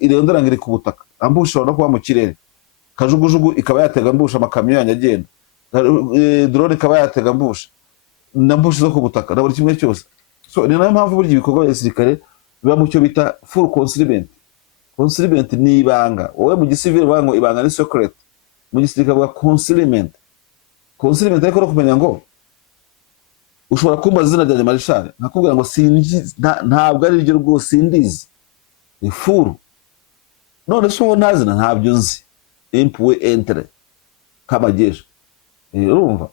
irondera ngiri ku butaka, ambushi urabona kuba mu kirere, kajugujugu ikaba yatega ambushi amakamyo yanyu agenda, drone ikaba yatega ambushi na mbushi zo ku butaka na buri kimwe cyose. So ni nayo mpamvu burya ibikorwa bya gisirikare biba mu cyo bita full concealment. Concealment ni ibanga, wowe mu gisivile bango ibanga ni secret, mu gisirikare bwa concealment. Concealment ariko no kumenya ngo ushobora kumbaza izina rya Marshal nakubwira ngo ntabwo ari ryo rwose sindizi, ni full. None so nazina ntabyo nzi, impuwe entre kama jeje, urumva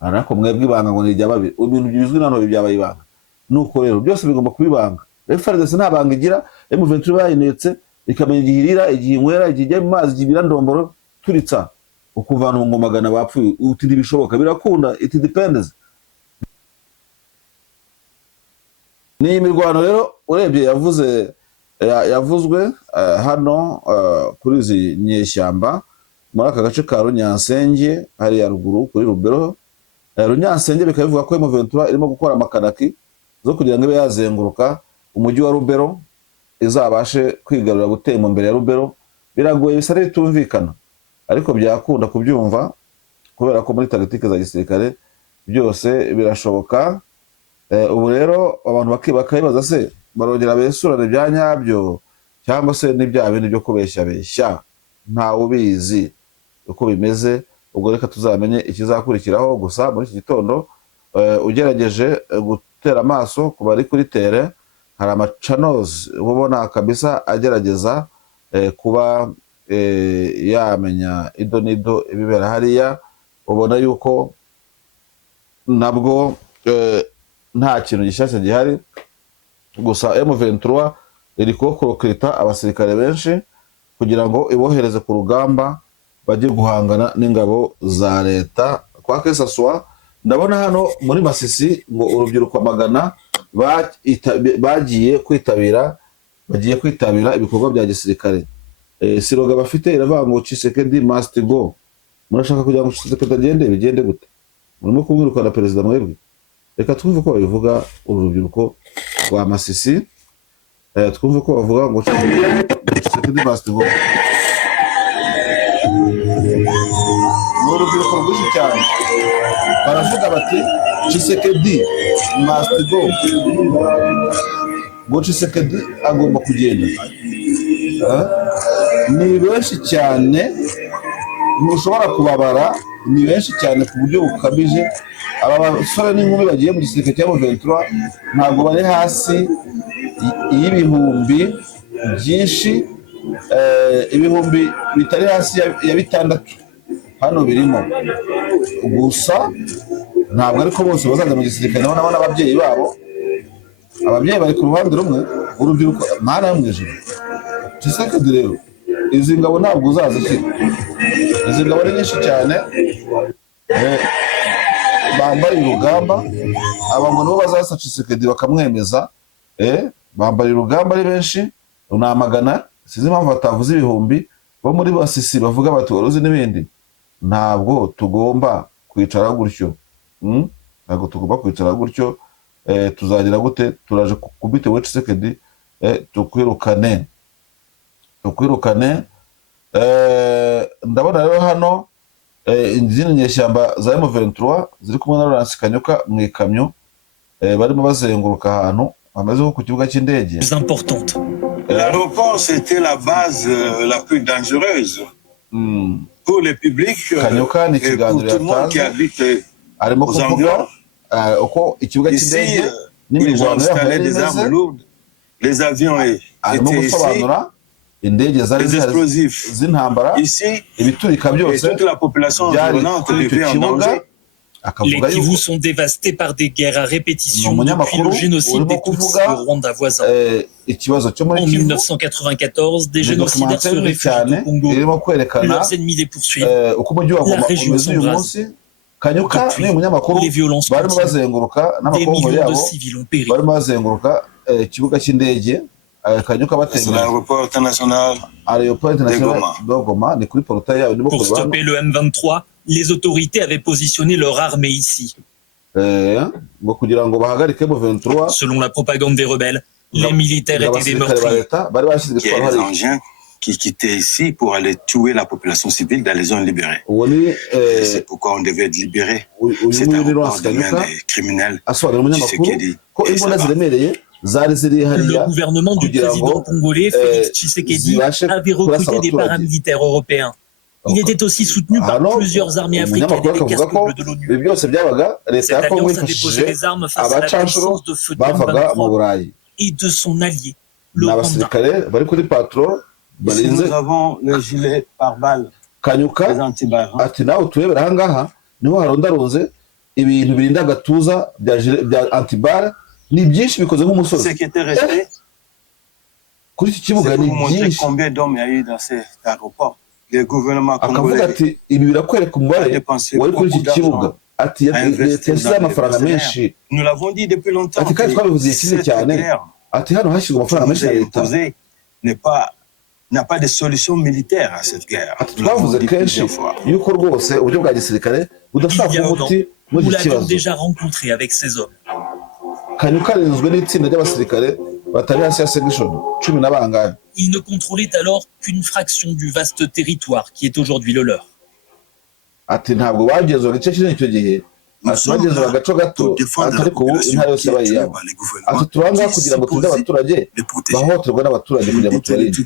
ariko mwebwe ibanga ngo nijya babiri, ibintu bizwi nano byabaye ibanga. Nuko rero byose bigomba kubibanga. FARDC nta banga igira, M23 bayinetse ikamenya igihirira, igihingwera, igijya mu mazi, igibira ndomboro turitsa ukuvana mu ngomagana bapfuye, uti ntibishoboka, birakunda, it depends. Ni imirwano rero urebye yavuzwe hano kuri izi nyeshyamba muri aka gace ka Runyansenge hari ya ruguru kuri Rubero. Runyansenge bikaba bivuga ko M23 irimo gukora amakanaki zo kugira ngo ibe yazenguruka umujyi wa Rubero, izabashe kwigarura gutemba imbere ya Rubero. Biragoye, bisa bitumvikana, ariko byakunda kubyumva kubera ko muri tactique za gisirikare byose birashoboka. Ubu rero abantu bakibaza se barongera besurane bya nyabyo cyangwa se n'ibya bindi byo kubeshya beshya, nta ubizi uko bimeze. Ubwo reka tuzamenye ikizakurikiraho. Gusa muri iki gitondo ugerageje gutera amaso ku bari kuri tere, hari amachannels ubona kabisa agerageza kuba yamenya ido nido ibibera hariya. Ubona yuko nabwo nta kintu gishyashya gihari, gusa M23 iri kurokrita abasirikare benshi kugira ngo ibohereze ku rugamba bajye guhangana n'ingabo za leta. Kwa Kesaswa ndabona hano muri Masisi ngo urubyiruko magana bagiye kwitabira ibikorwa bya gisirikare. Siroga bafite iravuga ngo Tshisekedi must go. Murashaka kugira ngo Tshisekedi agende, bigende gute? Murimo kumwirukana perezida mwebwe? Reka twumve ko babivuga urubyiruko rwa Masisi, twumve ko bavuga ngo Tshisekedi must go. Urubyiruko rwinshi cyane baravuga bati Tshisekedi must go, ngo Tshisekedi agomba kugenda. Ni benshi cyane, ntushobora kubabara, ni benshi cyane ku buryo bukabije. Aba basore n'inkumi bagiye mu gisirikare cya M23 ntabwo bari hasi y'ibihumbi byinshi, ibihumbi bitari hasi ya 6 hano birimo. Gusa ntabwo ariko bose bazaza mu gisirikare, nabo n'ababyeyi babo, ababyeyi bari ku ruhande rumwe, urubyiruko mana yo mwijuru. Tshisekedi rero izi ngabo ntabwo uzazikira, izi ngabo ni nyinshi cyane, bambaye urugamba. Abantu bo bazasa Tshisekedi bakamwemeza, bambaye urugamba ari benshi, unamagana. Sizi impamvu batavuze ibihumbi bo muri Basisi bavuga bati waruzi n'ibindi. Ntabwo tugomba kwicara gutyo, ntabwo tugomba kwicara gutyo. Tuzagira gute? Turaje kubite we Tshisekedi, tukwirukane. Ndabona rero hano izindi nyeshyamba za M23 ziri kumwe na Laurence Kanyuka mu ikamyo, barimo bazenguruka ahantu hameze nko ku kibuga cy'indege. L'aéroport, c'était la base la plus dangereuse pour le public et pour tout le monde qui habite aux environs. Ici, ils ont installé des armes lourdes, les avions étaient ici, les explosifs ici, et toute la population environnante devait en danger. Les Kivus sont dévastés par des guerres à répétition depuis le génocide des Tutsis du Rwanda voisin. En 1994, des génocidaires se réfugient au Congo. Leurs ennemis les poursuivent. La région s'embrase. Kanyuka ni umunyamakuru barimo bazenguruka n'amakongo yabo barimo bazenguruka ikibuga cy'indege Kanyuka batembera aéroport international de Goma ni kuri portail yabo ndimo Pour stopper le M23, les autorités avaient positionné leur armée ici. ngo kugira ngo bahagarike M23. Selon la propagande des rebelles, les militaires étaient des meurtriers. Il y a des engins qui quittaient ici pour aller tuer la population civile dans les zones libérées. C'est pourquoi on devait être libéré. C'est un report de main des criminels. Le gouvernement du président congolais Félix Tshisekedi avait recruté des paramilitaires européens. Il était aussi soutenu par plusieurs armées africaines et les casques bleus de l'ONU. Cette alliance a déposé les armes face à la puissance de feu de M23 et de son allié, le Rwanda. Ici, nous avons le gilet pare-balles. Kanyuka ati nawe turebera ahangaha niho harondaronze ibintu birinda agatuza bya antibara ni byinshi bikoze nk'umusozi. Ce qui était resté, kuri iki kibuga ni byinshi. Combien d'hommes il y a eu dans cet aéroport? Le gouvernement congolais ati ibi birakwereka umubare wari kuri iki kibuga. Ati yashyize amafaranga menshi. Nous l'avons dit depuis longtemps. Ati kandi twabivuze ikintu cyane. Ati hano hashyizwe amafaranga menshi ya leta. N'a pas de solution militaire à cette guerre. Twavuze kenshi yuko rwose uburyo bwa gisirikare budashaka umuti mu kibazo. Déjà rencontré avec ces hommes. Kanyuka rinzwe n'itsinda ry'abasirikare batari hasi ya section 10 na bangahe. Ils ne contrôlaient alors qu'une fraction du vaste territoire qui est aujourd'hui le leur. Ati ntabwo bagezwe gice kinini icyo gihe. Bagezwe agaco gato atari ko intare yose bayiyabo. Ati turanga kugira ngo tuze abaturage bahoterwa n'abaturage kugira ngo turinde.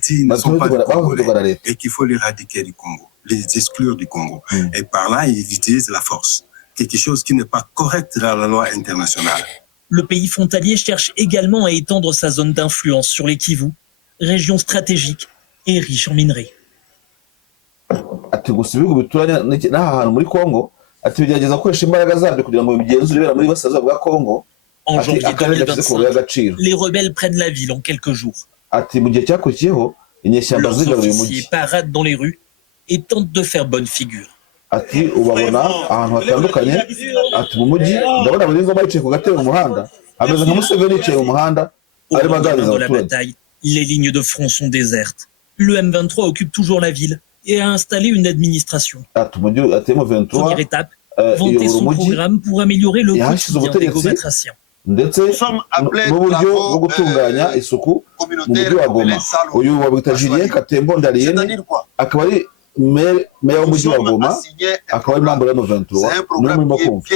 Et qu'il faut l'éradiquer du Congo, les exclure du Congo. Et par là, ils utilisent la force. Quelque chose qui n'est pas correct dans la loi internationale. Le pays frontalier cherche également à étendre sa zone d'influence sur les Kivu, région stratégique et riche en minerais. Ati gusa ibihugu bituranye n'ahantu muri Congo ati bigerageza gukoresha imbaraga zabyo kugira ngo bigenzure ibera muri basaza bwa Congo. En janvier 2025, les rebelles prennent la ville en quelques jours. Ati mu gihe cyakurikiyeho inyeshyamba zigaruye umujyi. Paradent dans les rues et tentent de faire bonne figure. Ati ubabona ahantu hatandukanye ati mu mujyi ndabona abarinzi bayicaye ku gatebe mu muhanda ameze nka Museveni yicaye mu muhanda ari baganiriza abaturage. Les lignes de front sont désertes. Le M23 occupe toujours la ville et a installé une administration. Première étape, vanter son programme pour améliorer le quotidien des Gomatraciens. ndetse n'uburyo bwo gutunganya isuku mu mujyi wa Goma. Uyu wabita Julien Katembo Ndaliyene akaba ari meya w'umujyi wa Goma akaba ari membre ya M23 n'umurimo kumva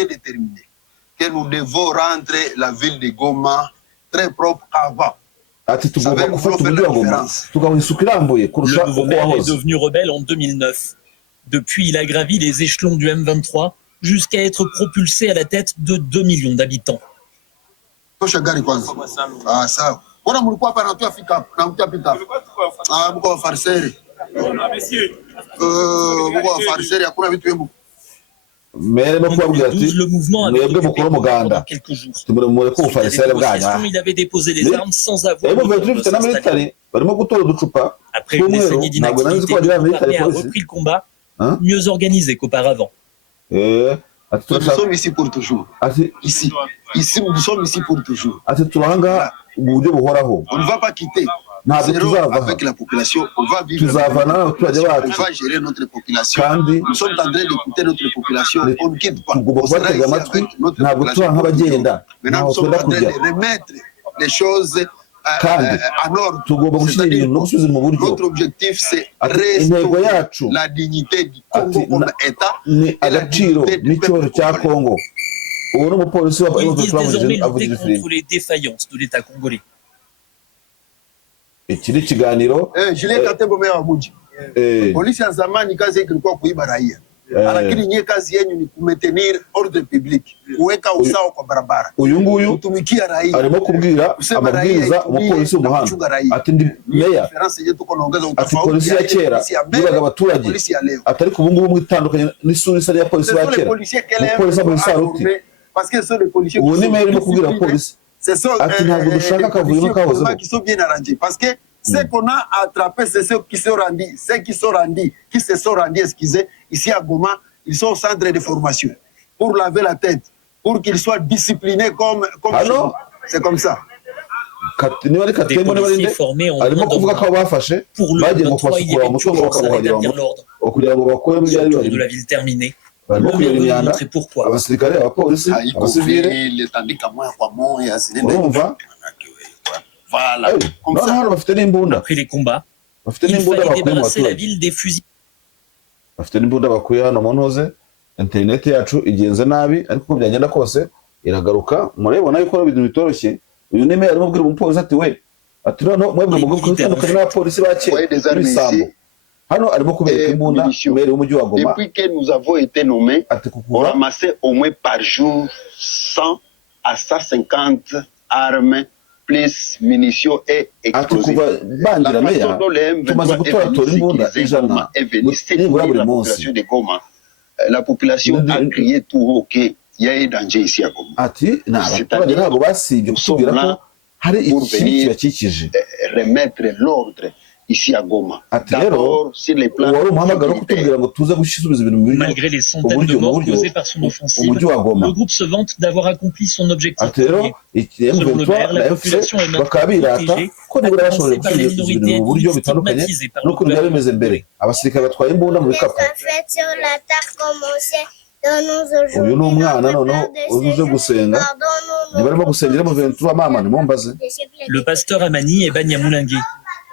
que nous devons rendre la ville de Goma très propre avant. Ati tugomba gufata umujyi wa Goma tugaha isuku irambuye kurusha uko wahoze. Il est devenu rebelle en 2009. Depuis, il a gravi les échelons du M23 jusqu'à être propulsé à la tête de 2 millions d'habitants. Mais le mouvement avait pendant quelques jours. Il avait déposé les armes sans avoir Après une décennie d'inactivité, l'armée a repris le combat, mieux organisé qu'auparavant. Nous sommes ici pour toujours. Ici, nous sommes ici pour toujours. On ne va pas quitter. Zéro avec la population, on va vivre. On va gérer notre population. Nous sommes en train d'écouter notre population. On ne quitte pas. On sera ici avec notre population. Maintenant, nous sommes en train de remettre les choses en ordre. Notre objectif, c'est restaurer la dignité du Congo comme État et la dignité du peuple congolais. Ils disent désormais lutter contre les défaillances de l'État congolais. Ikiri kiganiro Julien Katembo meya wa mji. Polisi ya zamani kazi yake ilikuwa kuiba raia. Lakini nyie kazi yenu ni kumetenir ordre public, kuweka usawa kwa barabara. Uyu nguyu kutumikia raia. Arimo kubwira amabwiriza umupolisi w'umuhanda. Ati ndi meya. Ati polisi ya kera yibaga abaturage. Atari ku bungu mwitandukanye n'isura isa ya polisi ya kera. Polisi muri saruti. Parce que ce sont les policiers qui sont bien arrangés. Parce que ce qu'on a attrapé, c'est ceux qui se sont rendus, excusez, ici à Goma, ils sont au centre de formation. pour laver la tête, pour qu'il soit discipliné comme c'est comme ça. Des policiers formés en moins de pour le 23, il y avait toujours ça rétablir l'ordre. Le tour de la ville terminé. Le maire montrait pourquoi. Voilà. Comme ça. Après les combats, il fallait débarrasser la ville des fusils. internet yacu igenze nabi ariko uko byagenda kose iragaruka murabona yuko ari ibintu bitoroshye uyu neme arimo kubwira umupolisi ati we ati no mwebwe mugomba kwitandukanya n'abapolisi bake bisambo hano arimo kubereka imbunda mbere y'umujyi wa Goma. Depuis que nous avons été nommés, on ramassait au moins par jour 100 à 150 armes plus munitions et explosifs. La façon dont les M23 est venu séduire la population de Goma, la population a crié tout haut qu'il y a un danger ici à Goma. C'est-à-dire nous sommes là pour venir remettre l'ordre ici à Goma. D'abord, sur les plans malgré les centaines de morts causées par son offensive, le groupe se vante d'avoir accompli son objectif premier. Selon le maire, la population est maintenant protégée, à commencer par les minorités ethniques stigmatisées par le gouvernement. uyu ni umwana noneho uzuze gusenga ntibarimo gusengera mu 23 mama nimombaze. Le pasteur Amani et Banyamulenge.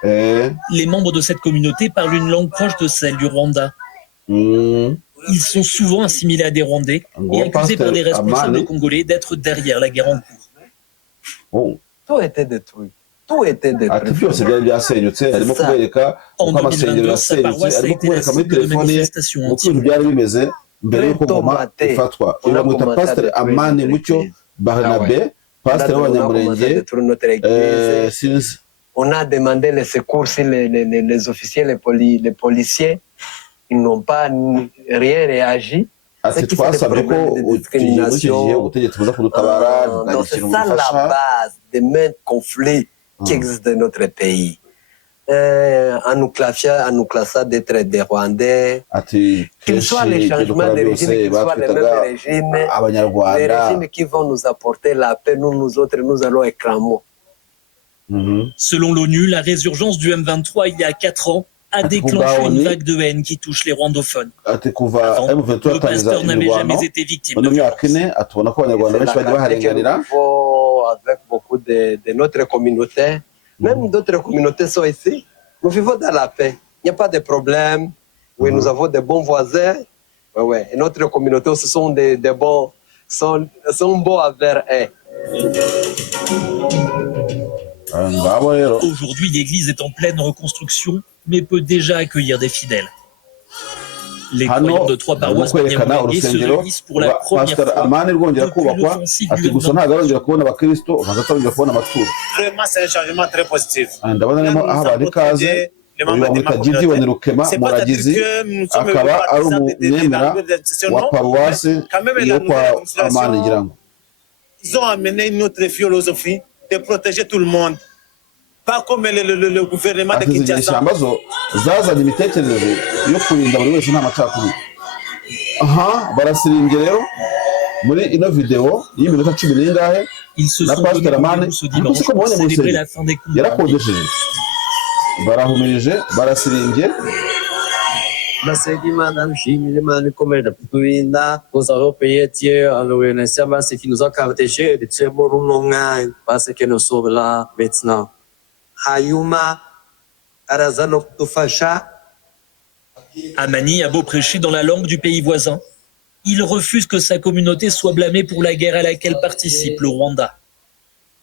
Les membres de cette communauté parlent une langue proche de celle du Rwanda. Ils sont souvent assimilés à des Rwandais et accusés par des responsables congolais d'être derrière la guerre en cours. Tout était détruit. Tout était détruit. En 2022, sa paroisse a été la cible de manifestations anti-Rwanda. mbere yuko Goma ifatwa uramwita Pastor Amani Mucyo Barnabe, pasteur w'Abanyamulenge. On a demandé les secours sur les officiers, les policiers, ils n'ont pas rien réagi. C'est ça la base des mêmes conflits qui existent dans notre pays. En nous classant d'être des Rwandais, qu'ils soient les changements de régime, qu'ils soient les mêmes régimes, les régimes qui vont nous apporter la paix, nous autres, nous allons éclamer. Selon l'ONU, la résurgence du M23 il y a 4 ans a déclenché une vague de haine qui touche les rwandophones. Avant, le pasteur n'avait jamais été victime de violence. Avec beaucoup de notre communauté, même d'autres communautés sont ici. Nous vivons dans la paix. Il n'y a pas de problème. Oui, nous avons de bons voisins. Oui. Et notre communauté aussi sont sont bons envers eux. Aujourd'hui, l'église est en pleine reconstruction, mais peut déjà accueillir des fidèles. Les croyants de 3 paroisses Banyamulenge se réunissent pour la première fois depuis l'offensive du M23. Vraiment, c'est un changement très positif. C'est pas que nous sommes ils ont amené une autre philosophie de protéger tout le monde. Pas comme le gouvernement de Kinshasa. zazanye imitekerereze yo kurinda buri wese nta macakubiri. Barasirimbye rero muri ino video y'iminota 10 n'ingahe na Pastor Amani kuko mubonye mu rusengero yarakodesheje barahumirije barasirimbye. Nous avons payé Dieu en nous remerciant parce qu'il nous a protégés de très beaux moments parce que nous sommes là maintenant. Amani a beau prêcher dans la langue du pays voisin, il refuse que sa communauté soit blâmée pour la guerre à laquelle participe le Rwanda.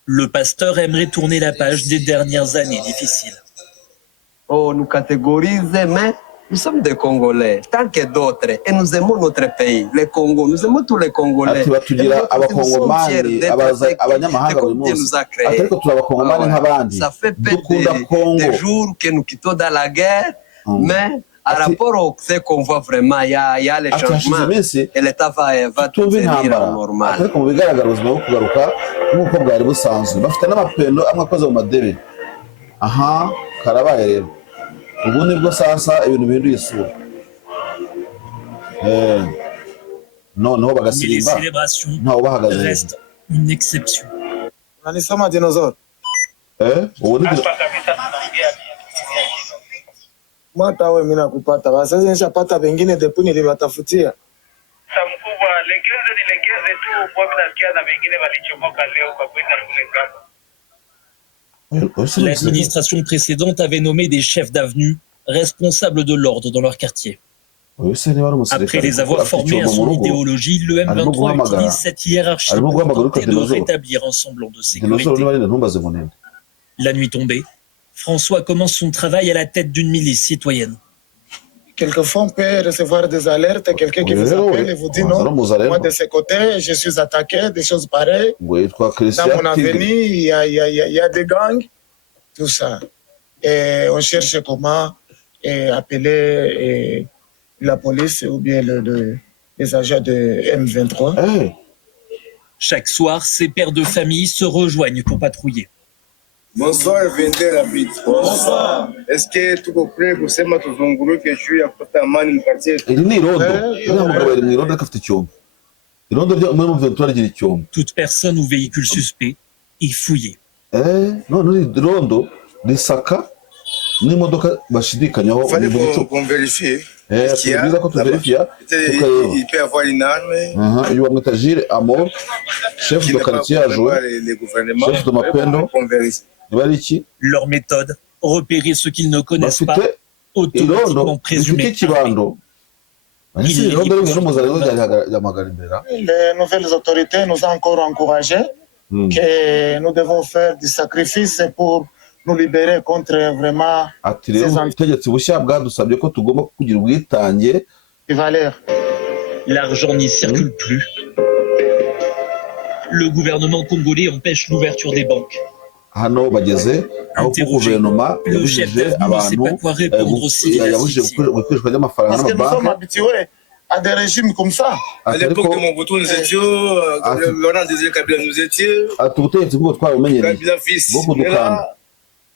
Le pasteur aimerait tourner la page des dernières années difficiles. Nous catégorisons, mais nous sommes des Congolais, tant que d'autres, et nous aimons notre pays, le Congo, nous aimons tous les Congolais. Nous sommes fiers ça fait des jours que nous quittons dans la guerre, mais à rapport au fait qu'on voit vraiment, il y a les changements, et l'État va devenir normal. Ubu nibwo sasa ibintu bihinduye isura. Mais les célébrations restent une exception. Unanisoma dinosaur? Mwata wewe mimi nakupata. Sasa nishapata wengine depuni niliwatafutia. Mkubwa legeze tu kwa mimi nasikia na wengine walichomoka leo kwa kwenda kule ngamo. L'administration précédente avait nommé des chefs d'avenue responsables de l'ordre dans leur quartier. Après les avoir formés à son idéologie, le M23 utilise cette hiérarchie pour tenter de rétablir un semblant de sécurité. La nuit tombée, François commence son travail à la tête d'une milice citoyenne. Quelquefois, on peut recevoir des alertes, quelqu'un qui vous appelle et vous dit non, moi de ce côté, je suis attaqué, des choses pareilles. Dans mon avenue, il y a des gangs, tout ça. Et on cherche comment appeler la police ou bien les agents de M23. Chaque soir, ces pères de famille se rejoignent pour patrouiller. Bonsoir, Vendée Rapide. Bonsoir. Est-ce que tu comprends que c'est ma tuzunguru que je suis à côté de Mani quartier? Toute personne ou véhicule suspect est fouillé. Fallait qu'on vérifie. Il peut avoir une arme. Chef de quartier à jouer. Chef de Mapendo. Leur méthode, repérer ce qu'ils ne connaissent pas, automatiquement présumer. Les nouvelles autorités nous ont encore encouragé que nous devons faire du sacrifice pour nous libérer contre vraiment ces valeurs. L'argent n'y circule plus. Le gouvernement congolais empêche l'ouverture des banques. Interrogé, le chef d'avenue ne sait pas quoi répondre aux civils. Parce que nous sommes habitués à des régimes comme ça. À l'époque de Mobutu, nous étions, Laurent Désiré Kabila, nous étions, Kabila fils,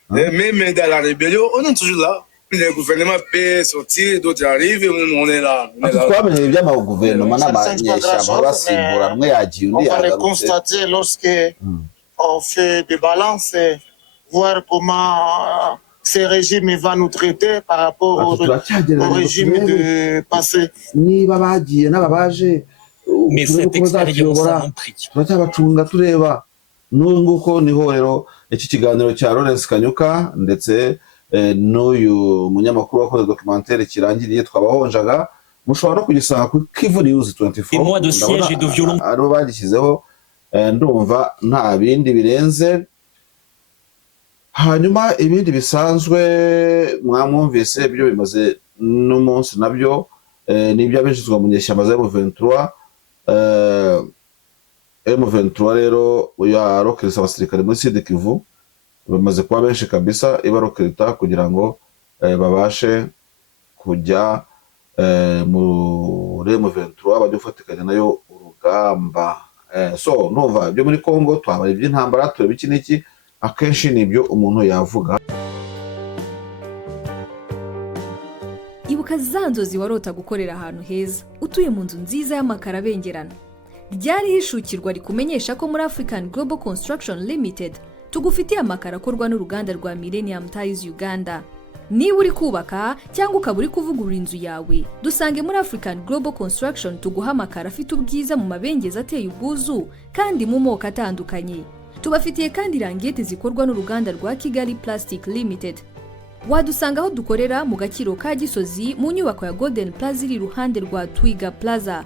même dans la rébellion, on est toujours là. Le gouvernement peut sortir, d'autres arrivent, on est là. On va le constater lorsque on fait des balances, voir comment ces régimes vont nous traiter par rapport au régime de passé. Mais cette expérience a un prix. Nguko niho rero iki kiganiro cya Lawrence Kanyuka ndetse n'uyu munyamakuru wakoze documentaire kirangiriye twabahonjaga mushobora no kugisanga kuri Kivu News 24 aro bagishyizeho ndumva nta bindi birenze. Hanyuma ibindi bisanzwe mwamwumvise ibyo bimaze n'umunsi nabyo nibyo abinjizwa mu nyeshyamba za M23. M23 rero yarokereza abasirikare muri Sud Kivu bamaze kuba benshi kabisa ibarokerita kugira ngo babashe kujya muri M23 bajye gufatikanya nayo urugamba. So numva ibyo muri Congo twabari iby'intambara tureba iki n'iki akenshi nibyo umuntu yavuga. Ibuka za nzozi warota gukorera ahantu heza utuye mu nzu nziza y'amakaro abengerana. Ryari hishukirwa rikumenyesha ko muri African Global Construction Limited tugufitiye amakaro akorwa n'uruganda rwa Millennium Tiles Uganda. Niba uri kubaka cyangwa ukaba uri kuvugurura inzu yawe, dusange muri African Global Construction tuguha amakaro afite ubwiza mu mabengeza ateye ubwuzu kandi mu moko atandukanye. Tubafitiye kandi rangete zikorwa n'uruganda rwa Kigali Plastic Limited. Wadusanga aho dukorera mu Gakiro ka Gisozi mu nyubako ya Golden Plaza iri iruhande rwa Twiga Plaza.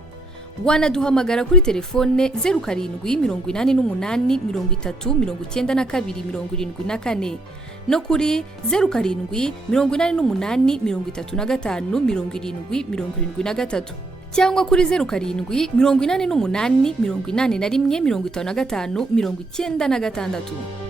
Wanaduhamagara kuri telefone 0788309274 no kuri 0788357073 cyangwa kuri 0788815595